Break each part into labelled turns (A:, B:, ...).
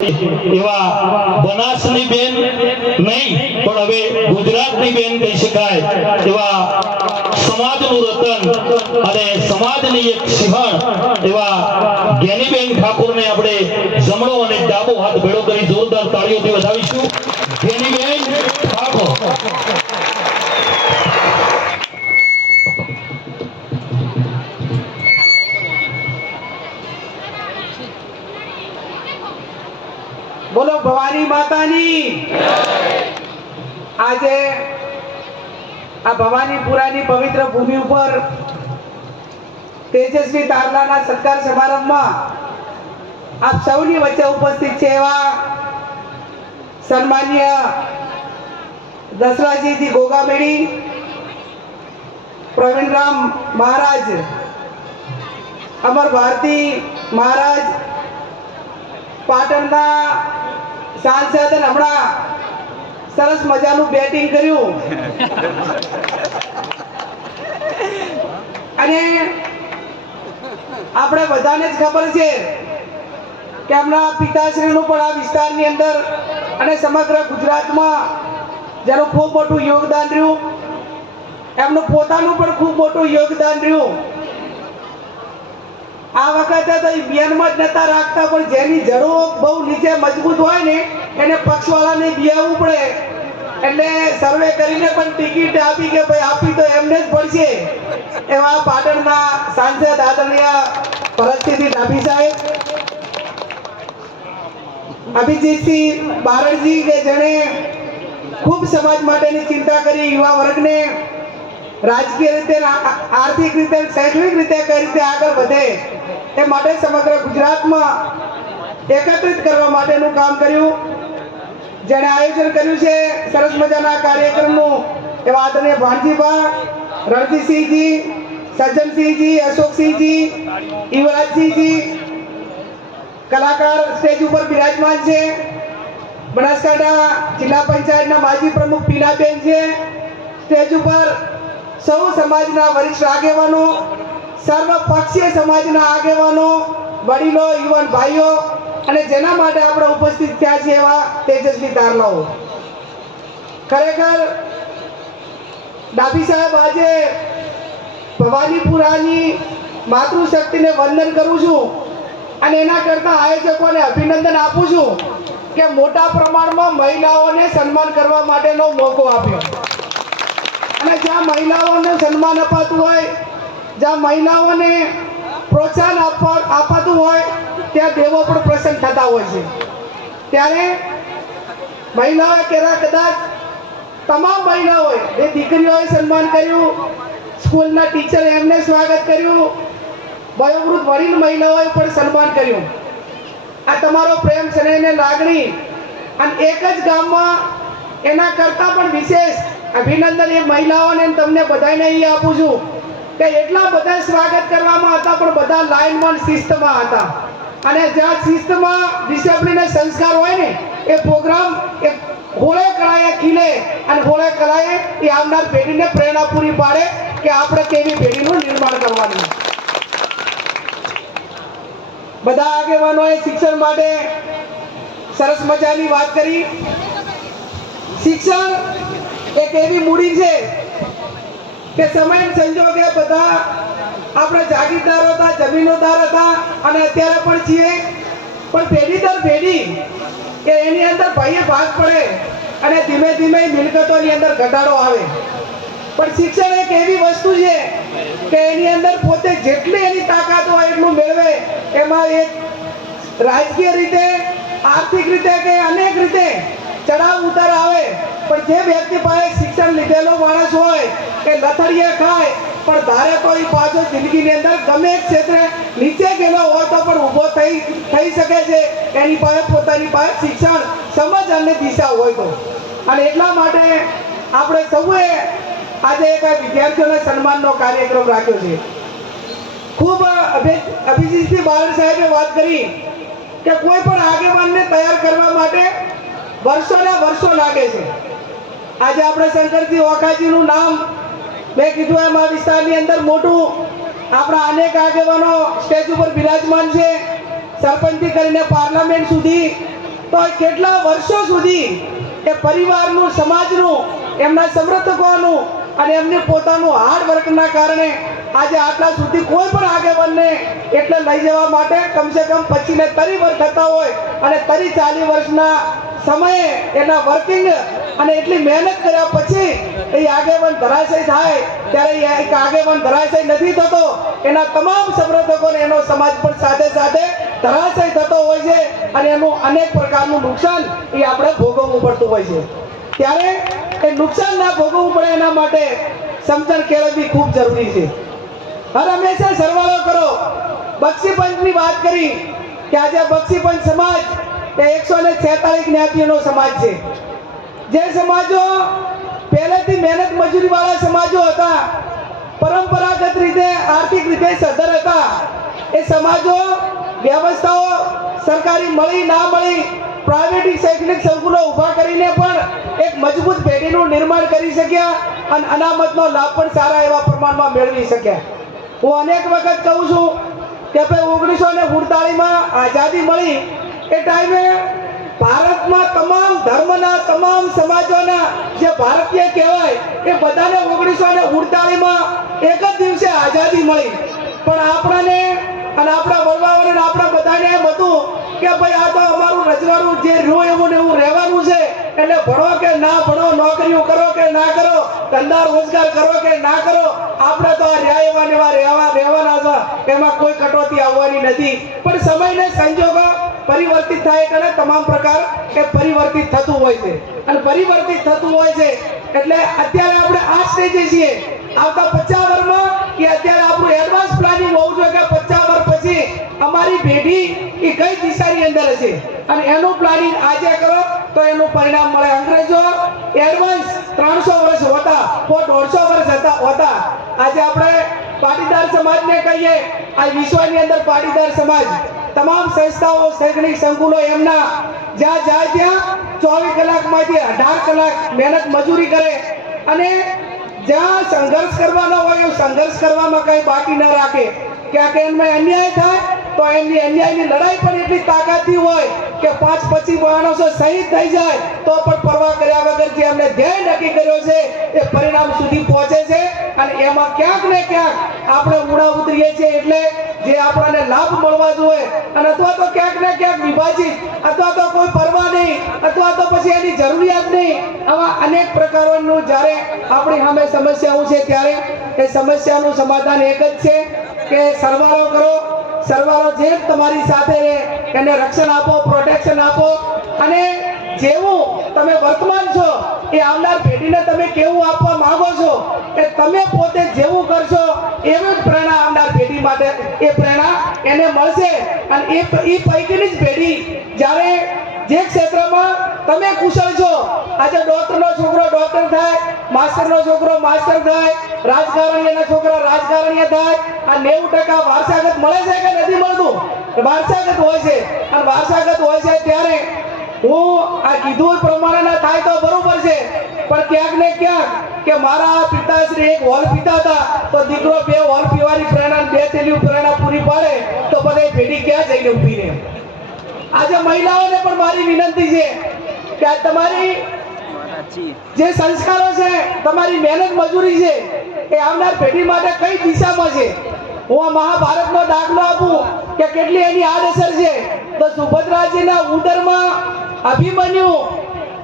A: એવા બનાસની બેન નહીં, પણ હવે ગુજરાતની બેન કહી શકાય. એવા સમાજનું રતન અને સમાજની એક સિંહણ એવા જ્ઞાનીબેન ઠાકોરને આપણે જમણો અને ડાબો હાથ ભેળો કરી જોરદાર તાળીઓથી વધાવીશું. જ્ઞાનીબેન ઠાકોર.
B: બોલો ભવાની માતાની આજે આ ભવાનીપુરાની પવિત્ર ભૂમિ ઉપર તેજસ્વી તારલાના સત્કાર સમારંભમાં આપ સૌની વચ્ચે ઉપસ્થિત છે એવા સન્માન્ય દસરાજીજી ગોગામેડી પ્રવીણરામ મહારાજ અમર ભારતી મહારાજ પાટણના સાંસદ હમણાં સરસ મજાનું બેટિંગ કર્યું. અને આપણે બધાને જ ખબર છે કે હમણાં પિતાશ્રીનું પણ આ વિસ્તારની અંદર અને સમગ્ર ગુજરાતમાં જેનું ખૂબ મોટું યોગદાન રહ્યું એમનું પોતાનું પણ ખૂબ મોટું યોગદાન રહ્યું. આ વખતે તો બિયારમાં જ નતા રાખતા, પણ જેની જડો બહુ નીચે મજબૂત હોય ને, એને પક્ષવાળાને બિયાવવું પડે. એટલે સર્વે કરીને પણ ટિકિટ આપી કે ભાઈ આપી તો એમને જ પડશે. એવા પાટણના સાંસદ આદરણીય ભરતસિંહજી ડાભી સાહેબ, અભિજીતસિંહ બારડજી કે જેણે ખૂબ સમાજ માટેની ચિંતા કરી યુવા વર્ગને રાજકીય રીતે, આર્થિક રીતે, શૈક્ષણિક રીતે કઈ રીતે આગળ વધે એ માટે સમગ્ર ગુજરાતમાં એકત્રિત કરવા માટેનું કામ કર્યું. જેણે આયોજન કર્યું છે સરસ મજાના કાર્યક્રમનું એવા આદરણીય ભાણજીભા રણજીતસિંહજી, સજ્જનસિંહજી, અશોકસિંહજી, યુવરાજસિંહજી, કલાકાર સ્ટેજ ઉપર બિરાજમાન છે. બનાસકાંઠા જિલ્લા પંચાયતના માજી પ્રમુખ પીલાબેન છે. સ્ટેજ ઉપર સૌ સમાજના વરિષ્ઠ આગેવાનો, સર્વ પક્ષીય સમાજના આગેવાનો, વડીલો, યુવાન ભાઈઓ અને જેના માટે આપણે ઉપસ્થિત થયા છીએ એવા તેજસ્વી તારલાઓ. ખરેખર, ડાભી સાહેબ આજે ભવાનીપુરાની માતૃશક્તિને વંદન કરું છું અને એના કરતા આયોજકોને અભિનંદન આપું છું કે મોટા પ્રમાણમાં મહિલાઓને સન્માન કરવા માટેનો મોકો આપ્યો. અને જ્યાં મહિલાઓને સન્માન અપાતું હોય, જ્યાં મહિલાઓને પ્રોત્સાહન અપાતું હોય, ત્યાં દેવો પણ પ્રસન્ન થતા હોય છે. ત્યારે મહિલાઓએ કેરા કદાચ તમામ મહિલાઓએ એ દીકરીઓએ સન્માન કર્યું, સ્કૂલના ટીચરે એમને સ્વાગત કર્યું, વયોવૃદ્ધ વડીલ મહિલાઓએ પણ સન્માન કર્યું. આ તમારો પ્રેમ સ્નેહ લાગણી. અને એક જ ગામમાં એના કરતાં પણ વિશેષ અભિનંદન એ મહિલાઓને તમને બધાને એ આપું છું કે એટલા બધા સ્વાગત કરવામાં હતા, પણ બધા લાઈનમાં શિસ્તમાં હતા. અને જ્યાં શિસ્તમાં ડિસિપ્લિન સંસ્કાર હોય ને, એ પ્રોગ્રામ એ હોળે કળાએ ખીલે અને હોળે કળાએ એ આવનાર પેઢીને પ્રેરણા પૂરી પાડે કે આપણે કેવી પેઢીનું નિર્માણ કરવાનું. બધા આગેવાનોએ શિક્ષણ માટે સરસ મજાની વાત કરી. શિક્ષણ એક એવી મૂડી છે કે સમય સંજોગે બધા આપણે જાગીરદાર હતા, જમીનોદાર હતા અને અત્યારે પણ છીએ. પણ પેઢી દર પેઢી કે એની અંદર ભાઈએ ભાગ પડે અને ધીમે ધીમે મિલકતોની અંદર ઘટાડો આવે. પણ શિક્ષણ એક એવી વસ્તુ છે કે એની અંદર પોતે જેટલી એની તાકાત હોય એટલું મેળવે. એમાં એક રાજકીય રીતે, આર્થિક રીતે કે અનેક રીતે ચડાવ ઉતાર આવે. પણ જે વ્યક્તિ પાસે શિક્ષણ લીધેલો માણસ હોય કે લથડીએ ખાય. પણ ધારે તો એ પાછો જિંદગીની અંદર ગમે એક ક્ષેત્રે નીચે ગયેલો હોય તો પણ ઊભો થઈ થઈ શકે છે. એની પાસે પોતાની પાસે શિક્ષણ સમજ અને દિશા હોય તો. અને એટલા માટે આપણે સૌએ આજે એક વિદ્યાર્થીઓને સન્માનનો કાર્યક્રમ રાખ્યો છે. ખૂબ અભિ- અભિજીતસિંહ બાલન સાહેબે વાત કરી કે કોઈ પણ આગેવાનને તૈયાર કરવા માટે વર્ષોના વર્ષો લાગે છે. આજે આપણે શંકરજી ઓખાજીનું નામ મેં કીધું એમ આ વિસ્તારની અંદર મોટું આપણા અનેક આગેવાનો સ્ટેજ ઉપર બિરાજમાન છે. સરપંચથી કરીને પાર્લામેન્ટ સુધી, તો કેટલા વર્ષો સુધી એ પરિવારનું, સમાજનું, એમના સમર્થકોનું અને એમને પોતાનું હાર્ડ વર્કના કારણે આજે આટલા સુધી કોઈ પણ આગેવાનને એટલે લઈ જવા માટે કમસે કમ પચીસ ને તરી વર્ષ થતા હોય અને તરી ચાલીસ વર્ષના સમયે એના વર્કિંગ અને એટલી મહેનત કર્યા પછી એ આગેવાન ધરાશય થાય, ત્યારે એક આગેવાન ધરાશય નથી થતો. એના તમામ સમર્થકોને એનો સમાજ પણ સાથે સાથે ધરાશય થતો હોય છે અને એનું અનેક પ્રકારનું નુકસાન એ આપણે ભોગવવું પડતું હોય છે. ત્યારે એ નુકસાન ના ભોગવવું પડે એના માટે સમજણ કેળવવી ખૂબ જરૂરી છે. હર હંમેશા સરવાળો કરો. બક્ષી પંચની વાત કરી કે આજે બક્ષી પંચ સમાજ એ એકસો ને છેતાલીસ જ્ઞાતિઓનો સમાજ છે. જે સમાજો પહેલેથી મહેનત મજૂરી વાળા સમાજો હતા, પરંપરાગત રીતે આર્થિક રીતે સદ્ધર હતા. એ સમાજો વ્યવસ્થાઓ સરકારી મળી ના મળી પ્રાઇવેટ શૈક્ષણિક સંકુલો ઊભા કરીને પણ એક મજબૂત પેઢીનું નિર્માણ કરી શક્યા અને અનામતનો લાભ પણ સારા એવા પ્રમાણમાં મેળવી શક્યા. હું અનેક વખત કહું છું કે ભાઈ ઓગણીસો ને આઝાદી મળી એ ટાઈમે ભારતમાં તમામ ધર્મના, તમામ સમાજોના જે ભારતીય કહેવાય, એ બધાને ઓગણીસો ને ઉડતાલીસમાં એક જ દિવસે આઝાદી મળી. પણ આપણને અને આપણા વડવાઓને આપણા બધાને એમ હતું કે ભાઈ આ તો અમારું રજવાનું જે રહ્યું એવું ને એવું રહેવાનું છે, એટલે ભણો કે ના ભણો, નોકરીઓ કરો કે ના કરો, ધંધા રોજગાર કરો કે ના કરો, આપણે તો આ રહ્યા એવા રહેવા રહેવાના છે, એમાં કોઈ કટોતી આવવાની નથી. પણ સમયને સંજોગો પરિવર્તિત થાય એટલે તમામ પ્રકાર એ પરિવર્તિત થતું હોય છે. અને પરિવર્તિત થતું હોય છે એટલે અત્યારે આપણે આ સ્ટેજે છીએ. આવતા પચાસ વર્ષમાં કે અત્યારે આપણું એડવાન્સ પ્લાનિંગ હોવું જોઈએ કે પચાસ વર્ષ પછી અમારી પેઢી એ કઈ દિશાની અંદર હશે. અને એનું પ્લાનિંગ આજે કરો તો એનું પરિણામ મળે. અંગ્રેજો એડવાન્સ ત્રણસો વર્ષ હોતા કો દોઢસો વર્ષ હતા હોતા. આજે આપણે પાટીદાર સમાજને કહીએ, આ વિશ્વની અંદર પાટીદાર સમાજ તમામ સંસ્થાઓ શૈક્ષણિક સંકુલો એમના જ્યાં જાય ત્યાં ચોવીસ કલાકમાંથી અઢાર કલાક મહેનત મજૂરી કરે અને જ્યાં સંઘર્ષ કરવાનો હોય એવું સંઘર્ષ કરવામાં કંઈ બાકી ન રાખે. ક્યાંક એમાં અન્યાય થાય, તો એમની અન્યાયની લડાઈ પણ એટલી તાકાતથી હોય કે પાંચ પચીસ માણસો શહીદ થઈ જાય, તો પણ પરવા કર્યા વગર જે એમને ધ્યેય નક્કી કર્યો છે, એ પરિણામ સુધી પહોંચે છે. એમાં ક્યાંક ને ક્યાંક આપણે ઉડા ઉતરીએ છીએ એટલે જે આપણને લાભ મળવા જોઈએ. અને અથવા તો ક્યાંક ને ક્યાંક વિભાજિત, અથવા તો કોઈ પરવા નહીં, અથવા તો પછી એની જરૂરિયાત નહીં, આવા અનેક પ્રકારોનું જ્યારે આપણી સામે સમસ્યાઓ છે ત્યારે એ સમસ્યાનું સમાધાન એક જ છે કે સરવાળો કરો. સરવાળો જે તમારી સાથે રહે, એને રક્ષણ આપો પ્રોટેક્શન આપો. અને જેવું તમે વર્તમાન છો એ આવનાર પેઢીને તમે કેવું આપવા માંગો છો કે તમે પોતે જેવું કરશો એવું જ પ્રેરણા આવનાર પેઢી માટે, એ પ્રેરણા એને મળશે. અને એ એ પૈકીની જ પેઢી જ્યારે જે ક્ષેત્રમાં તમે કુશળ છો, આજે ડોક્ટરનો છોકરો ડોક્ટર થાય, માસ્ટરનો છોકરો માસ્ટર થાય, રાજકારણીના છોકરા રાજકારણીય થાય, આ નેવું ટકા વારસાગત મળે છે કે નથી મળતું? વારસાગત હોય છે. અને વારસાગત હોય છે ત્યારે હું આ કીધું પ્રમાણે ના થાય તો બરોબર છે. પણ ક્યાંક ને ક્યાંક કે મારા પિતાશ્રી એક હોલ પીતા હતા, તો દીકરો બે હોલ પીવાની પ્રેરણા બે થેલી પ્રેરણા પૂરી પાડે, તો બધા પેઢી ક્યાં જઈને ઊભી આજે મહિલાઓને પણ મારી વિનંતી છે કે તમારી જે સંસ્કારો છે, તમારી મહેનત મજૂરી છે, એ આવનાર પેઢી માટે કઈ દિશામાં છે? હું આ મહાભારતનો દાખલો આપું કે કેટલી એની આડઅસર છે? તો સુભદ્રાજીના ઉદરમાં અભિમન્યુ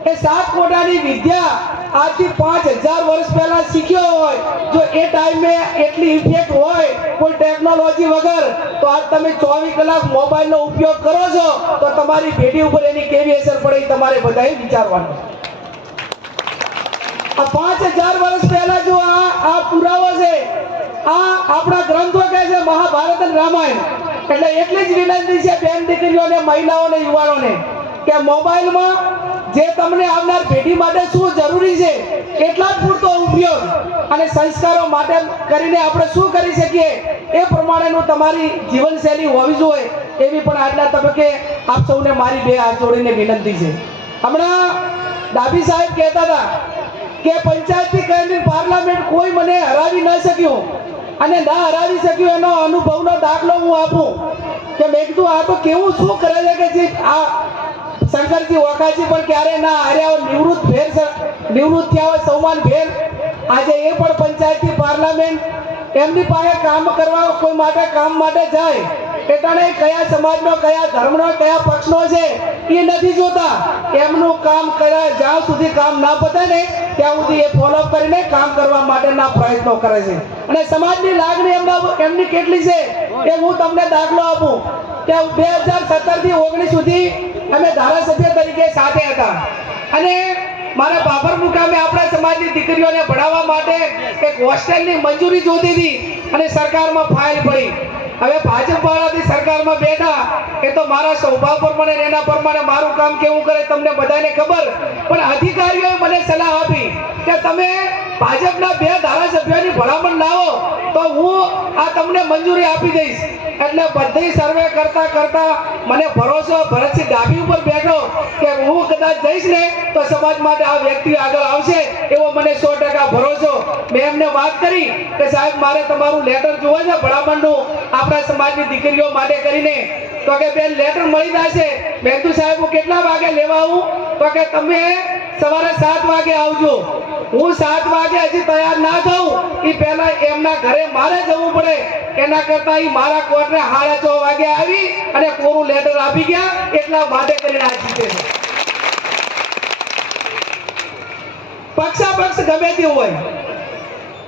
B: એ સાત મોઢાની વિદ્યા આજથી પાંચ હજાર વર્ષ પહેલા શીખ્યો હોય. જો એ ટાઈમે એટલી ઇફેક્ટ હોય કોઈ ટેકનોલોજી વગર, તો આજ તમે ચોવીસ કલાક મોબાઈલનો ઉપયોગ કરો છો, તો તમારી પેઢી ઉપર એની કેવી અસર પડે તમારે બધાએ વિચારવાનું. આ પાંચ હજાર વર્ષ પહેલા જો આ આ પુરાવો છે, આ આપણા ગ્રંથો કહે છે મહાભારત અને રામાયણ. એટલે એટલી જ વિનંતી છે બેન દીકરીઓને, મહિલાઓને, યુવાનોને. કે મોબાઈલમાં જે તમને આવનાર પેઢી માટે શું જરૂરી છે એટલા જ પૂરતો ઉપયોગ અને સંસ્કારો માટે કરીને આપણે શું કરી શકીએ, એ પ્રમાણેનું તમારી જીવનશૈલી હોવી જોઈએ, એવી પણ આજના તબક્કે આપ સૌને મારી બે હાથ જોડીને વિનંતી છે. હમણાં ડાભી સાહેબ કહેતા હતા કે પંચાયતથી કરીને પાર્લામેન્ટ કોઈ મને હરાવી ન શક્યું અને ના હરાવી શક્યું એનો અનુભવનો દાખલો હું આપું કે મેં કીધું, આ તો કેવું શું કરે છે કે જે આ શંકરજી ઓખાજી પણ ક્યારે ના હાર્યા નિવૃત્ત ફેર નિવૃત્ત થયા હોય, સૌમાન ફેર આજે એ પણ પંચાયતી પાર્લામેન્ટ. એમની પાસે કામ કરવા કોઈ માટે કામ માટે જાય. એટલે કયા સમાજનો, કયા ધર્મનો, કયા પક્ષનો છે, એ નથી જોતા. એમનું કામ કરે જ્યાં સુધી કામ ના પતે ને, ત્યાં સુધી એ ફોલોઅપ કરીને કામ કરવા માટેના પ્રયત્નો કરે છે. અને સમાજની લાગણી એમના એમની કેટલી છે? એ હું તમને દાખલો આપું. કે બે હજાર સત્તરથી ઓગણીસ સુધી અમે ધારાસભ્ય તરીકે સાથે હતા. અને મારા બાબર મુકામે આપણા સમાજની દીકરીઓને ભણાવવા માટે એક હોસ્ટેલની મંજૂરી જોતી હતી અને સરકારમાં ફાઇલ પડી. હવે ભાજપ વાળાથી સરકારમાં બેઠા એ તો મારા સ્વભાવ પ્રમાણે એના પ્રમાણે મારું કામ કેવું કરે તમને બધાને ખબર? પણ અધિકારીઓએ મને સલાહ આપી કે તમે ભાજપના બે ધારાસભ્યોની ભલામણ લાવો, તો હું આ તમને મંજૂરી આપી દઈશ. એટલે બધી સર્વે કરતા કરતા મને ભરોસો, ભરતસિંહ ડાબી ઉપર બેઠો કે હું કદાચ જઈશ ને તો સમાજ માટે આ વ્યક્તિ આગળ આવશે એવો મને સો ટકા ભરોસો. મેં એમને વાત કરી કે સાહેબ, મારે તમારું લેટર જોવે છે ભલામણનું. આપણા સમાજની દીકરીઓ માટે કરીને તો કે બેન લેટર મળી જશે. કીધું સાહેબ, હું કેટલા વાગે લેવા આવું? તો કે તમે સવારે સાત વાગે આવજો. હું સાત વાગે હજી તૈયાર ના થઉં. એ પહેલા એમના ઘરે મારે જવું પડે. એના કરતા એ મારા કોર્ટને સાડા છ વાગે આવી અને કોરું લેટર આપી ગયા એટલા માટે કરીને આ જીતે છે. પક્ષાપક્ષ ગમે તે હોય.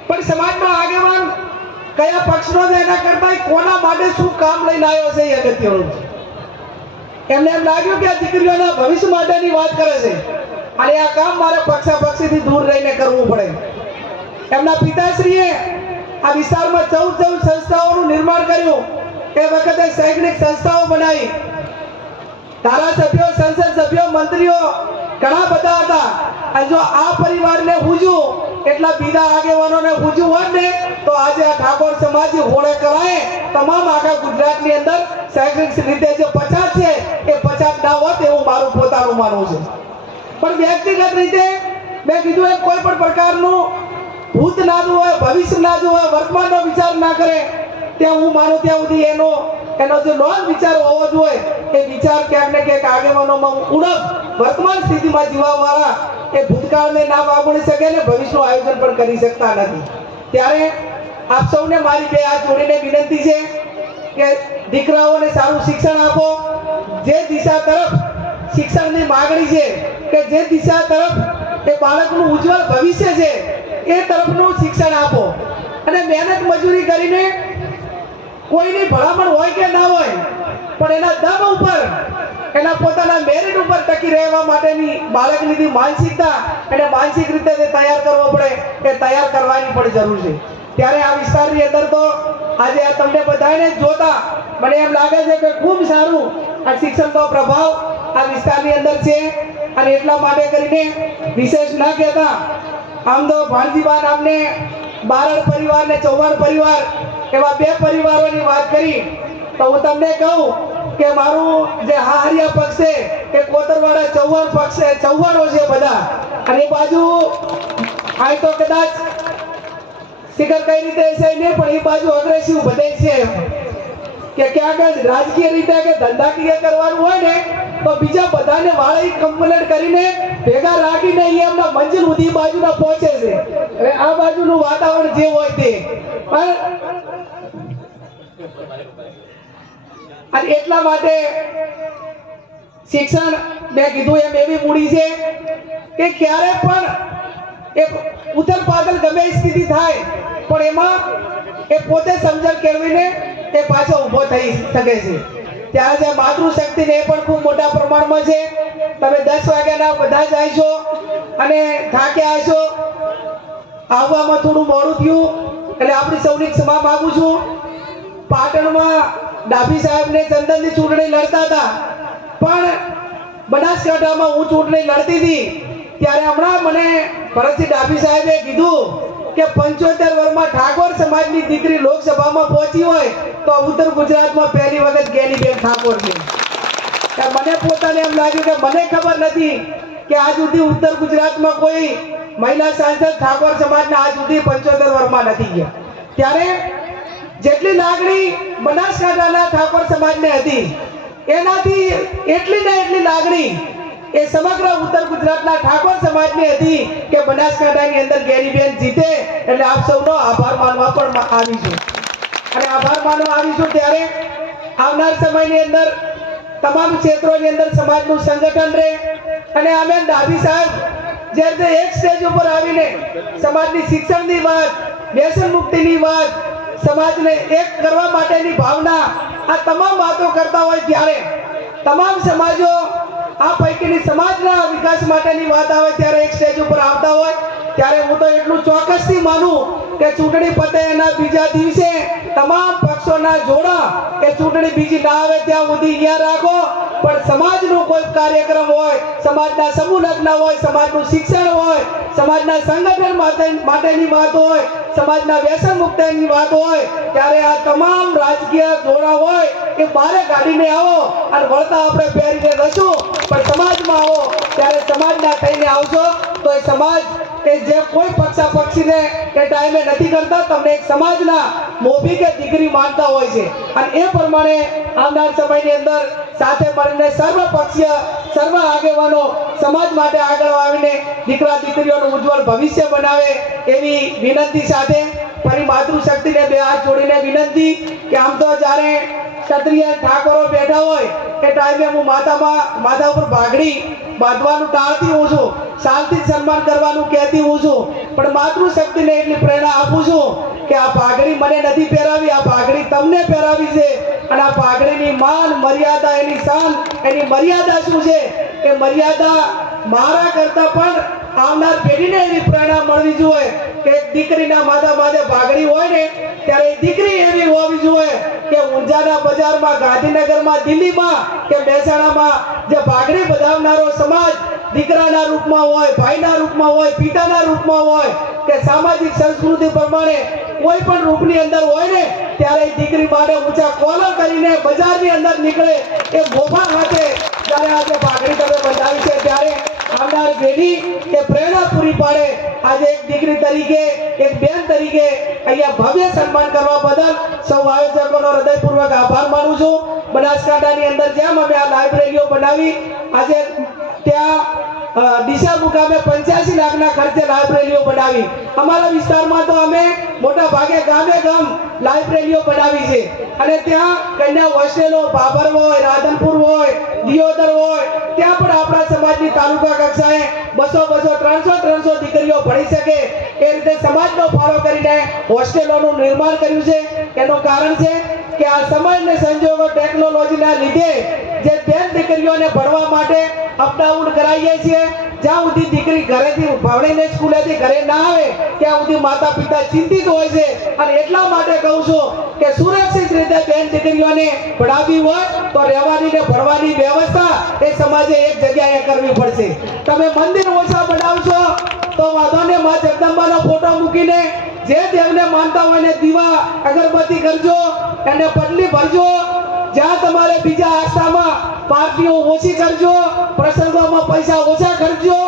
B: પણ સમાજમાં આગેવાન કયા પક્ષનો છે એના કરતા કોના માટે શું કામ લઈને આવ્યો છે એ અગત્યનું? છે એમને એમ લાગ્યું કે આ દીકરીઓના ભવિષ્ય માટેની વાત કરે છે. અને આ કામ મારે પક્ષાપક્ષીથી દૂર રહીને કરવું પડે. એમના પિતાશ્રીએ આ વિસ્તારમાં ચૌદ ચૌદ સંસ્થાઓનું નિર્માણ કર્યું. એ વખતે શૈક્ષણિક સંસ્થાઓ બનાવી. ધારાસભ્યો, સંસદ સભ્યો, મંત્રીઓ ઘણા બધા હતા. અને જો આ પરિવારને હુજું એટલા બીજા આગેવાનોને હુજું હોત ને તો આજે આ ઠાકોર સમાજ હોળે કરાય. તમામ આખા ગુજરાતની અંદર શૈક્ષણિક રીતે જે પછાત છે, એ પછાત ના હોત એવું મારું પોતાનું માનવું છે. પણ વ્યક્તિગત રીતે મેં કીધું એમ, કોઈ પણ પ્રકારનું ભૂત ના હોય, ભવિષ્ય ના જો હોય, વર્તમાનનો વિચાર ના કરે, ત્યાં હું માનું ત્યાં સુધી એનો એનો જે નોન વિચાર હોવો જોઈએ એ વિચાર ક્યાંક ને ક્યાંક આગેવાનોમાં ઉણપ, વર્તમાન સ્થિતિમાં જીવવાવાળા એ ભૂતકાળને ના વાગોળી શકે ને ભવિષ્યનું આયોજન પણ કરી શકતા નથી. ત્યારે આપ સૌને મારી બે હાથ જોડીને વિનંતી છે કે દીકરાઓને સારું શિક્ષણ આપો. જે દિશા તરફ શિક્ષણની માગણી છે કે જે દિશા તરફ એ બાળકનું ઉજ્જવળ ભવિષ્ય છે, એ તરફનું શિક્ષણ આપો. અને મહેનત મજૂરી કરીને કોઈની ભલામણ હોય કે ના હોય, પણ એના દમ ઉપર, એના પોતાના મેરિટ ઉપર ટકી રહેવા માટેની બાળકની માનસિકતા એને માનસિક રીતે તૈયાર કરવો પડે, એ તૈયાર કરવાની પણ જરૂર છે. ત્યારે આ વિસ્તારની અંદર તો આજે આ તમને બધાને જોતા મને એમ લાગે છે કે ખૂબ સારું આ શિક્ષણનો પ્રભાવ આ વિસ્તારની અંદર છે. અને એટલા માટે કરીને વિશેષ ના કહેતા, આમ તો ભાણજીબા નામને બારડ પરિવાર ને ચૌહાણ પરિવાર એવા બે પરિવારોની વાત કરી, તો હું તમને કહું કે મારું જે હાહરિયા પક્ષ છે, એ કોતરવાડા ચૌહાણ પક્ષ છે, ચૌહાણો છે બધા. અને બાજુ આ તો કદાચ શિખર કઈ રીતે છે નહીં, પણ એ બાજુ અગ્રેસિવ બધે છે. કે ક્યાંક રાજકીય રીતે કે ધંધાકીય કરવાનું હોય ને, તો બીજા બધાને વાળી કમ્પ્લેટ કરીને ભેગા રાખીને એમના મંજિલ સુધી બાજુના પહોંચે છે. હવે આ બાજુનું વાતાવરણ જે હોય તે. પણ અને એટલા માટે શિક્ષણ મેં કીધું એમ એવી મૂડી છે કે ક્યારે પણ એક ઉથલ પાથલ ગમે સ્થિતિ થાય, પણ એમાં એ પોતે સમજણ કેળવીને એ પાછો ઊભો થઈ શકે છે. ત્યારે જે માતૃશક્તિ ને એ પણ ખૂબ મોટા પ્રમાણમાં છે. તમે દસ વાગ્યાના બધા જ આવીશો અને થાક્યા હશો આવવામાં થોડું મોડું થયું એટલે આપણી સૌની ક્ષમા માગું છું. પાટણમાં ડાભી સાહેબને ચંદનની ચૂંટણી લડતા હતા. પણ બનાસકાંઠામાં હું ચૂંટણી લડતી હતી. ત્યારે હમણાં મને ભરતસિંહ ડાભી સાહેબે કીધું કે પંચોતેર વર્ષમાં ઠાકોર સમાજની દીકરી લોકસભામાં પહોંચી હોય તો ઉત્તર ગુજરાતમાં પહેલી વખત ગેનીબેન ઠાકોર છે. મને પોતાને એમ લાગ્યું કે મને ખબર નથી કે આજ સુધી ઉત્તર ગુજરાતમાં કોઈ મહિલા સાંસદ ઠાકોર સમાજના આજ સુધી પંચોતેર વર્ષમાં નથી ગયા. ત્યારે જેટલી લાગણી બનાસકાંઠાના ઠાકોર સમાજને હતી, એનાથી એટલી ને એટલી લાગણી એ સમગ્ર ઉત્તર ગુજરાતના ઠાકોર સમાજની હતી કે બનાસકાંઠાની અંદર ગેરીબેન જીતે એટલે આપ સૌનો આભાર માનવા પણ આવી છું. અને આભાર માનવા આવીશું ત્યારે આવનાર સમયની અંદર તમામ ક્ષેત્રોની અંદર સમાજનું સંગઠન રહે અને અમે ડાભી સાહેબ જે રીતે એક સ્ટેજ ઉપર આવીને સમાજની શિક્ષણની વાત, વ્યસન મુક્તિની વાત, સમાજને એક કરવા માટેની ભાવના આ તમામ વાતો કરતા હોય ત્યારે તમામ સમાજો આ પૈકીની સમાજના વિકાસ માટેની વાત આવે ત્યારે એક સ્ટેજ ઉપર આવતા હોય, ત્યારે હું તો એટલું ચોક્કસથી માનું કે ચૂંટણી પતે એના બીજા દિવસે તમામ પક્ષોના જોડા કે ચૂંટણી બીજી ના આવે ત્યાં સુધી અહીંયા રાખો. પણ સમાજનો કોઈ કાર્યક્રમ હોય, સમાજના સમૂહ લગ્ન હોય, સમાજનું શિક્ષણ હોય, સમાજના સંગઠન માટે માટેની વાત હોય, સમાજના વ્યસન મુક્તની વાત હોય, ત્યારે આ તમામ રાજકીય જોડા હોય એ બારે ગાડીને આવો અને વળતા આપણે પહેરીને રહીશું પણ સમાજમાં આવો. ત્યારે સમાજના થઈને આવશો તો એ સમાજ કે જે કોઈ પક્ષા પક્ષીને કે ટાઈમે નથી કરતા, તમને એક સમાજના મોભી કે દીકરી માનતા હોય છે. અને એ પ્રમાણે આવનાર સમયની અંદર સાથે મળીને સર્વ પક્ષીય, સર્વ આગેવાનો સમાજ માટે આગળ આવીને દીકરા દીકરીઓનું ઉજ્જવળ ભવિષ્ય બનાવે એવી વિનંતી સાથે, ફરી માતૃશક્તિને બે હાથ જોડીને વિનંતી કે આમ તો જ્યારે ક્ષત્રિય ઠાકોરો બેઠા હોય એ ટાઈમે હું માતામાં માથા ઉપર ભાગડી બાંધવાનું ટાળતી હોઉં છું. શાંતિ સન્માન કરવાનું કહેતી હોઉં છું. પણ માતૃશક્તિને એટલી પ્રેરણા આપું છું કે આ પાઘડી મને નથી પહેરાવી, આ પાઘડી તમને પહેરાવી છે. અને આ પાઘડીની માન, મર્યાદા, એની શાન, એની મર્યાદા શું છે? એ મર્યાદા મારા કરતાં પણ આવનાર પેઢીને એવી પ્રેરણા મળવી જોઈએ. કે દીકરીના માથા માથે ભાગડી હોય ને, ત્યારે દીકરી એવી હોવી જોઈએ કે ઊંઝાના બજારમાં, ગાંધીનગરમાં, દિલ્હીમાં કે મહેસાણામાં જે ભાગડી બધાવનારો સમાજ દીકરાના રૂપમાં હોય, ભાઈના રૂપમાં હોય, પિતાના રૂપમાં હોય, કે સામાજિક સંસ્કૃતિ પ્રમાણે કોઈ પણ રૂપની અંદર હોય ને, ત્યારે દીકરી માટે ઊંચા કોલર કરીને બજારની અંદર નીકળે એ મોભા હાથે જ્યારે આજે પાઘડી તમે બંધાવી છે, ત્યારે આવનાર પેઢી કે પ્રેરણા પૂરી પાડે આજે એક દીકરી તરીકે, એક બેન તરીકે અહીંયા ભવ્ય સન્માન કરવા બદલ સૌ આયોજકોનો હૃદયપૂર્વક આભાર માનું છું. બનાસકાંઠાની અંદર જેમ અમે આ લાઇબ્રેરીઓ બનાવી, આજે ત્યાં દિશા મુકામે પંચ્યાસી લાખના ખર્ચે લાઇબ્રેરીઓ બનાવી. અમારા વિસ્તારમાં તો અમે મોટા ભાગે ગામે ગામ લાઇબ્રેરીઓ બનાવી છે. અને ત્યાં કન્યા હોસ્ટેલો બાબર હોય, રાધનપુર હોય, દિયોદર હોય, ત્યાં પણ આપણા સમાજની તાલુકા કક્ષાએ બસો બસો, ત્રણસો ત્રણસો દીકરીઓ ભણી શકે એ રીતે સમાજનો ફાળો કરીને હોસ્ટેલોનું નિર્માણ કર્યું છે. એનું કારણ છે કે આ સમય અને સંજોગો ટેકનોલોજીના લીધે જે બેન દીકરીઓને ભણવા માટે અપડાઉન કરાવીએ છીએ, જ્યાં સુધી દીકરી ઘરેથી ભણીને સ્કૂલેથી ઘરે ના આવે, ત્યાં સુધી માતા પિતા ચિંતિત હોય છે. અને એટલા માટે કહું છું કે સુરક્ષિત રીતે બેન દીકરીઓને ભણાવવી હોય, તો રહેવાની ને ભણવાની વ્યવસ્થા એ સમાજે એક જગ્યાએ કરવી પડશે. તમે મંદિર ઓછા બનાવશો, તો વાંધો ને માં જગદંબાનો ફોટો મૂકીને જે દેવને માનતા હોય ને દીવા, અગરબત્તી કરજો અને પટલી ભરજો, જ્યાં તમારે બીજા આસ્થામાં પાર્ટીઓ ઓછી કરજો, પ્રસંગોમાં પૈસા ઓછા ખર્ચજો,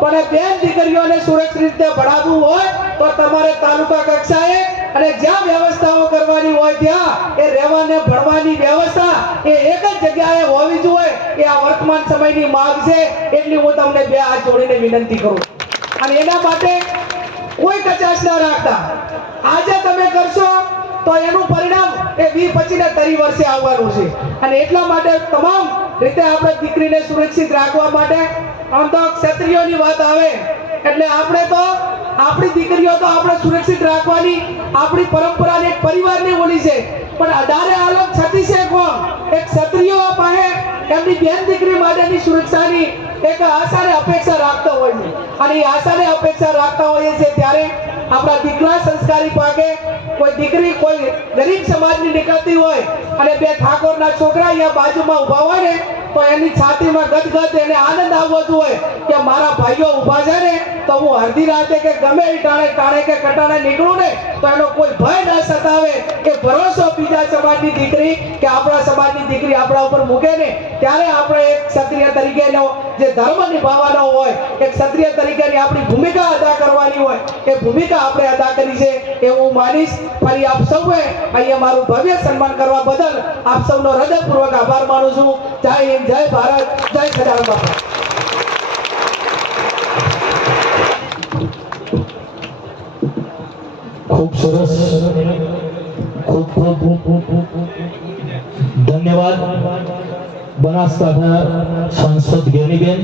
B: પણ બેન દીકરીઓને સુરક્ષિત રીતે ભણાવવું હોય તો તમારે તાલુકા કક્ષાએ અને જ્યાં વ્યવસ્થાઓ કરવાની હોય ત્યાં એ રહેવાને ભણવાની વ્યવસ્થા એ એક જ જગ્યાએ હોવી જોઈએ. એ આ વર્તમાન સમયની માંગ છે. એટલી હું તમને બે હાથ જોડીને વિનંતી કરું અને એના માટે કોઈ કચાશ ના રાખતા. આજે તમે કરશો તો એનું પરિણામ એ વી પચીને તરી વર્ષે આવવાનું છે. અને એટલા માટે તમામ રીતે આપણે દીકરીને સુરક્ષિત રાખવા માટે આમ તો ક્ષત્રિયોની વાત આવે, એટલે આપણે તો આપણી દીકરીઓ તો આપણે સુરક્ષિત રાખવાની આપણી પરંપરાને એક પરિવારની ઓલી છે. પણ અઢારે આલોક છે કોણ? એક ક્ષત્રિયો પાસે એમની બેન દીકરી માટેની સુરક્ષાની એક આશાને અપેક્ષા રાખતા હોય છે. અને એ આશા અપેક્ષા રાખતા હોઈએ છીએ ત્યારે આપણા દીકરા સંસ્કારી પાકે કોઈ દીકરી કોઈ ગરીબ સમાજની નીકળતી હોય અને બે ઠાકોરના છોકરા અહીંયા બાજુમાં ઊભા હોય ને, તો એની છાતીમાં ગદગદ એને આનંદ આવવો જોઈએ. કે મારા ભાઈઓ ઊભા છે ને, તો હું અડધી રાતે કે ગમે એ ટાણે ટાણે કે કટાણે નીકળું ને, તો એનો કોઈ ભય ના સતાવે કે ભરોસો બીજા સમાજની દીકરી કે આપણા સમાજની દીકરી આપણા ઉપર મૂકે ને, ત્યારે આપણે એક ક્ષત્રિય તરીકેનો જે ધર્મ નિભાવવાનો હોય, એક ક્ષત્રિય તરીકેની આપણી ભૂમિકા અદા કરવાની હોય, એ ભૂમિકા આપણે અદા કરી છે, એ હું માનીશ. ફરી આપ સૌએ અહીંયા મારું ભવ્ય સન્માન કરવા બદલ આપ સૌનો હૃદયપૂર્વક આભાર માનું છું. જય હિન્દ, જય ભારત, જય સદાનંદ બાપા.
A: સરસ ખૂબ ખૂબ ધન્યવાદ. બનાસકાંઠા સાંસદ ગેનીબેન